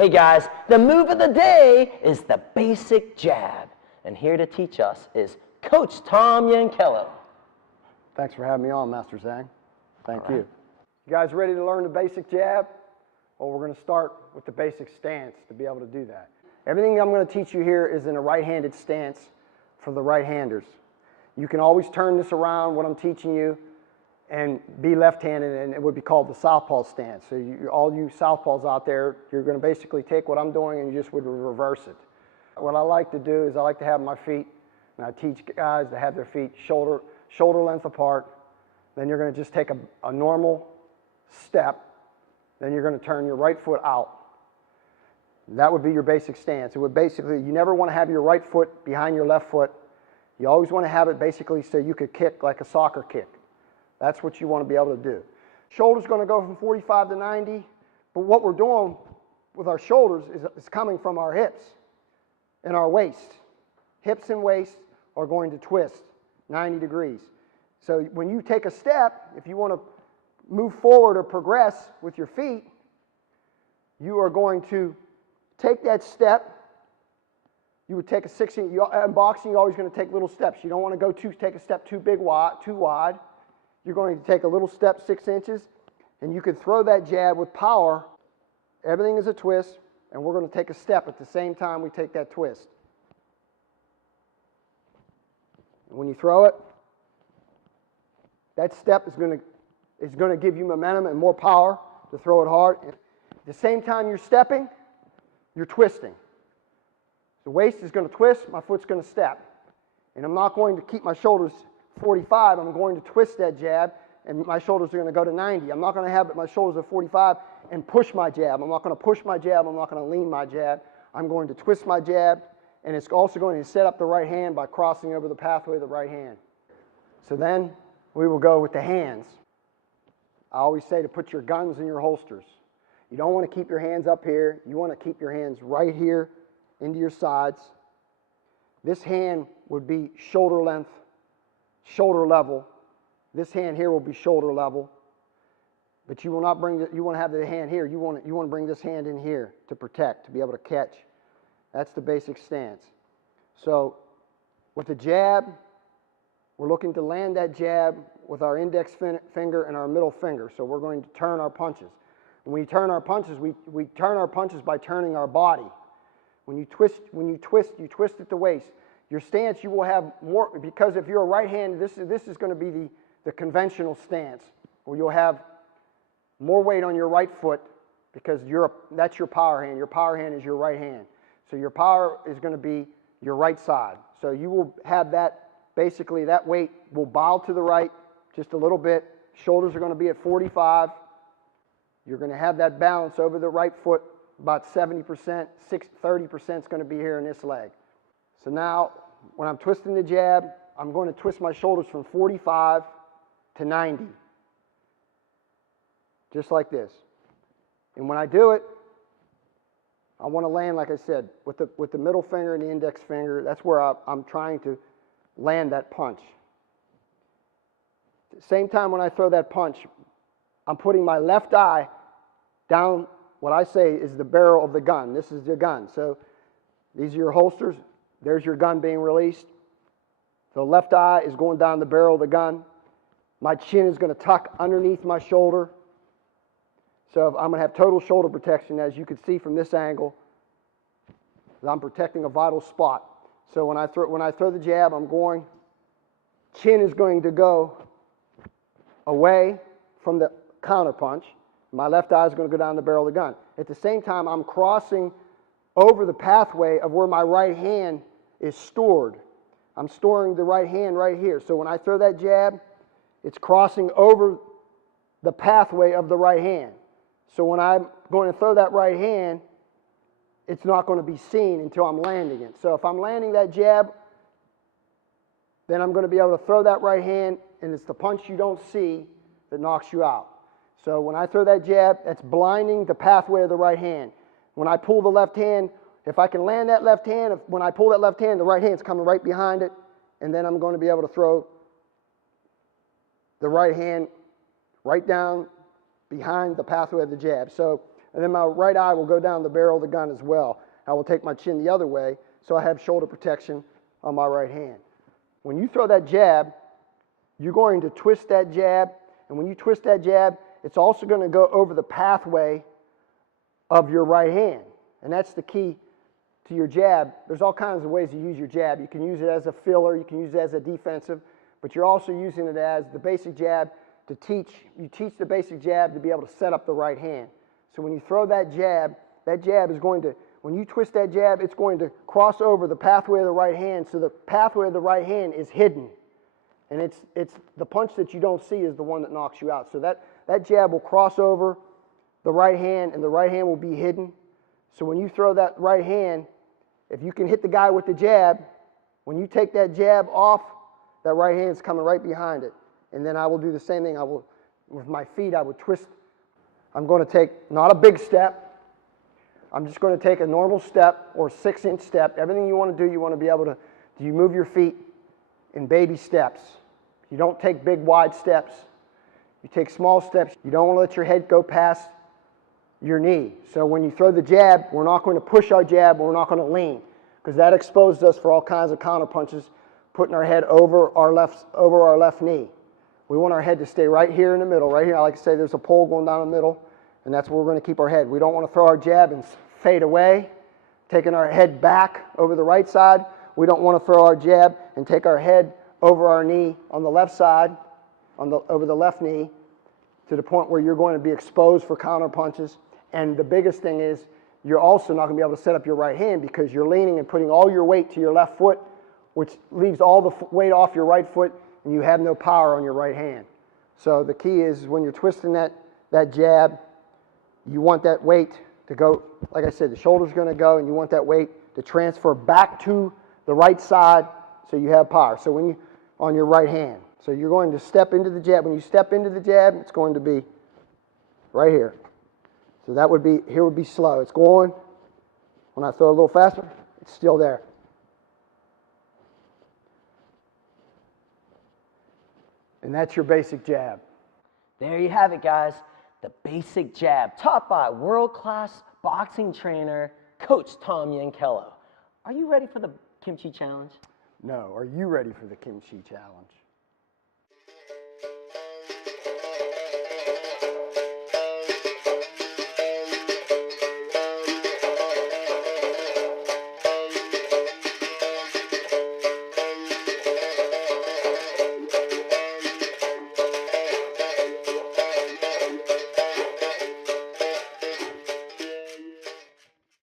Hey guys, the move of the day is the basic jab. And here to teach us is Coach Tom Yankello. Thanks for having me on, Master Zhang. Thank you. You guys ready to learn the basic jab? Well, we're going to start with the basic stance to be able to do that. Everything I'm going to teach you here is in a right-handed stance for the right-handers. You can always turn this around, what I'm teaching you, and be left-handed, and it would be called the southpaw stance. So all you southpaws out there, you're going to basically take what I'm doing and you just would reverse it. What I like to do is I like to have my feet, and I teach guys to have their feet shoulder length apart. Then you're going to just take a normal step. Then you're going to turn your right foot out. That would be your basic stance. It would basically, you never want to have your right foot behind your left foot. You always want to have it basically so you could kick like a soccer kick. That's what you want to be able to do. Shoulder's going to go from 45 to 90, but what we're doing with our shoulders is coming from our hips and our waist. Hips and waist are going to twist 90 degrees. So when you take a step, if you want to move forward or progress with your feet, you are going to take that step. You would take a 6-inch, in boxing, you're always going to take little steps. You don't want to take a step too wide. You're going to take a little step 6 inches, and you can throw that jab with power. Everything is a twist, and we're going to take a step at the same time we take that twist. When you throw it, that step is going to give you momentum and more power to throw it hard. At the same time you're stepping, you're twisting. The waist is going to twist, my foot's going to step. And I'm not going to keep my shoulders 45, I'm going to twist that jab, and my shoulders are going to go to 90. I'm not going to have my shoulders at 45 and push my jab. I'm not going to push my jab, I'm not going to lean my jab. I'm going to twist my jab, and it's also going to set up the right hand by crossing over the pathway of the right hand. So then we will go with the hands. I always say to put your guns in your holsters. You don't want to keep your hands up here. You want to keep your hands right here into your sides. This hand would be shoulder length, shoulder level. This hand here will be shoulder level. But you will not bring you want to have the hand here. You want to bring this hand in here to protect, to be able to catch. That's the basic stance. So with the jab, we're looking to land that jab with our index finger and our middle finger. So we're going to turn our punches. When we turn our punches, we turn our punches by turning our body. When you twist, you twist at the waist. Your stance, you will have more, because if you're a right hand, this is going to be the conventional stance, where you'll have more weight on your right foot because that's your power hand. Your power hand is your right hand. So your power is going to be your right side. So you will have that, basically that weight will bow to the right just a little bit. Shoulders are going to be at 45. You're going to have that balance over the right foot, about 70%, 30% is going to be here in this leg. So now, when I'm twisting the jab, I'm going to twist my shoulders from 45 to 90. Just like this. And when I do it, I want to land, like I said, with the middle finger and the index finger. That's where I'm trying to land that punch. At the same time when I throw that punch, I'm putting my left eye down what I say is the barrel of the gun. This is the gun. So these are your holsters. There's your gun being released. The left eye is going down the barrel of the gun. My chin is going to tuck underneath my shoulder. So I'm going to have total shoulder protection, as you can see from this angle. I'm protecting a vital spot. So when I throw the jab, chin is going to go away from the counter punch. My left eye is going to go down the barrel of the gun. At the same time, I'm crossing over the pathway of where my right hand is stored. I'm storing the right hand right here. So when I throw that jab, it's crossing over the pathway of the right hand. So when I'm going to throw that right hand, it's not going to be seen until I'm landing it. So if I'm landing that jab, then I'm going to be able to throw that right hand, and it's the punch you don't see that knocks you out. So when I throw that jab, that's blinding the pathway of the right hand. When I pull the left hand, if I can land that left hand, when I pull that left hand, the right hand's coming right behind it, and then I'm going to be able to throw the right hand right down behind the pathway of the jab. So and then my right eye will go down the barrel of the gun as well. I will take my chin the other way, so I have shoulder protection on my right hand. When you throw that jab, you're going to twist that jab, and when you twist that jab, it's also going to go over the pathway of your right hand, and that's the key to your jab. There's all kinds of ways to use your jab. You can use it as a filler, you can use it as a defensive, but you're also using it as the basic jab to teach. You teach the basic jab to be able to set up the right hand. So when you throw that jab is going to, when you twist that jab, it's going to cross over the pathway of the right hand, so the pathway of the right hand is hidden. And it's the punch that you don't see is the one that knocks you out. So that jab will cross over the right hand, and the right hand will be hidden. So when you throw that right hand, if you can hit the guy with the jab, when you take that jab off, that right hand's coming right behind it. And then I will do the same thing. I will, with my feet, I would twist. I'm going to take not a big step. I'm just going to take a normal step or 6-inch step. Everything you want to do, you want to be able to, you move your feet in baby steps. You don't take big, wide steps. You take small steps. You don't want to let your head go past your knee. So when you throw the jab, we're not going to push our jab, we're not going to lean, because that exposed us for all kinds of counter punches, putting our head over our left knee. We want our head to stay right here in the middle. Right here, I like to say there's a pole going down the middle, and that's where we're going to keep our head. We don't want to throw our jab and fade away, taking our head back over the right side. We don't want to throw our jab and take our head over our knee on the left side, over the left knee, to the point where you're going to be exposed for counter punches. And the biggest thing is you're also not going to be able to set up your right hand because you're leaning and putting all your weight to your left foot, which leaves all the weight off your right foot, and you have no power on your right hand. So the key is when you're twisting that jab, you want that weight to go, like I said, the shoulder's going to go, and you want that weight to transfer back to the right side so you have power. So when you, on your right hand. So you're going to step into the jab. When you step into the jab, it's going to be right here. So that would be, here would be slow. It's going. When I throw a little faster, it's still there. And that's your basic jab. There you have it, guys. The basic jab, taught by world-class boxing trainer, Coach Tom Yankello. Are you ready for the kimchi challenge? No. Are you ready for the kimchi challenge?